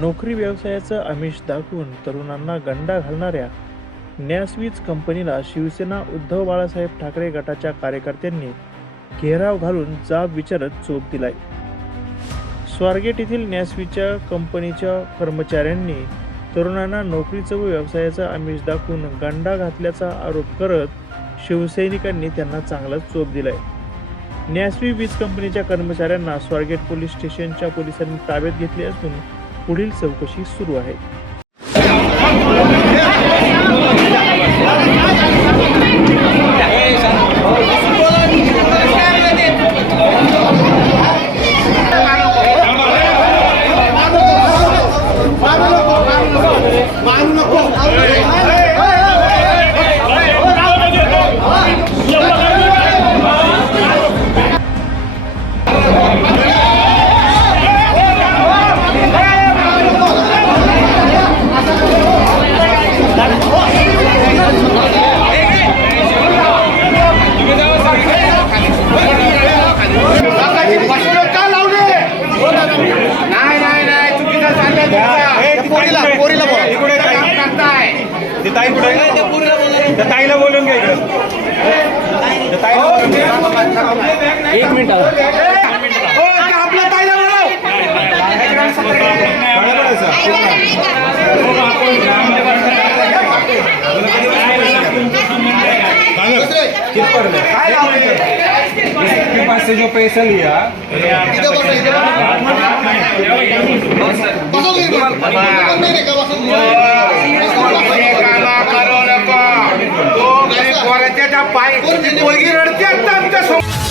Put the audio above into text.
नोकरी व्यवसायाचं आमिष दाखवून तरुणांना गंडा घालणाऱ्या न्यासवीज कंपनीला शिवसेना उद्धव बाळासाहेब ठाकरे गटाच्या कार्यकर्त्यांनी घेराव घालून जाब विचारत चोप दिलाय. स्वारगेट येथील न्यासवीच्या कंपनीच्या कर्मचाऱ्यांनी तरुणांना नोकरीचं व व्यवसायाचं आमिष दाखवून गंडा घातल्याचा आरोप करत शिवसैनिकांनी त्यांना चांगलाच चोप दिलाय. न्यासवी वीज कंपनीच्या कर्मचाऱ्यांना स्वारगेट पोलीस स्टेशनच्या पोलिसांनी ताब्यात घेतले असून पुढील चौकशी सुरू आहे. पोरीला पोरीला बोला इकडे काय काम करताय ते ताई कुठे ताईला बोलून घ्या इकडं त्या ताईला बोलून घ्या. हो ते आपल्या ताईला बोलव किती पडले? काय पास से जो पैसा लिया मुलगी रडते आता आमच्या.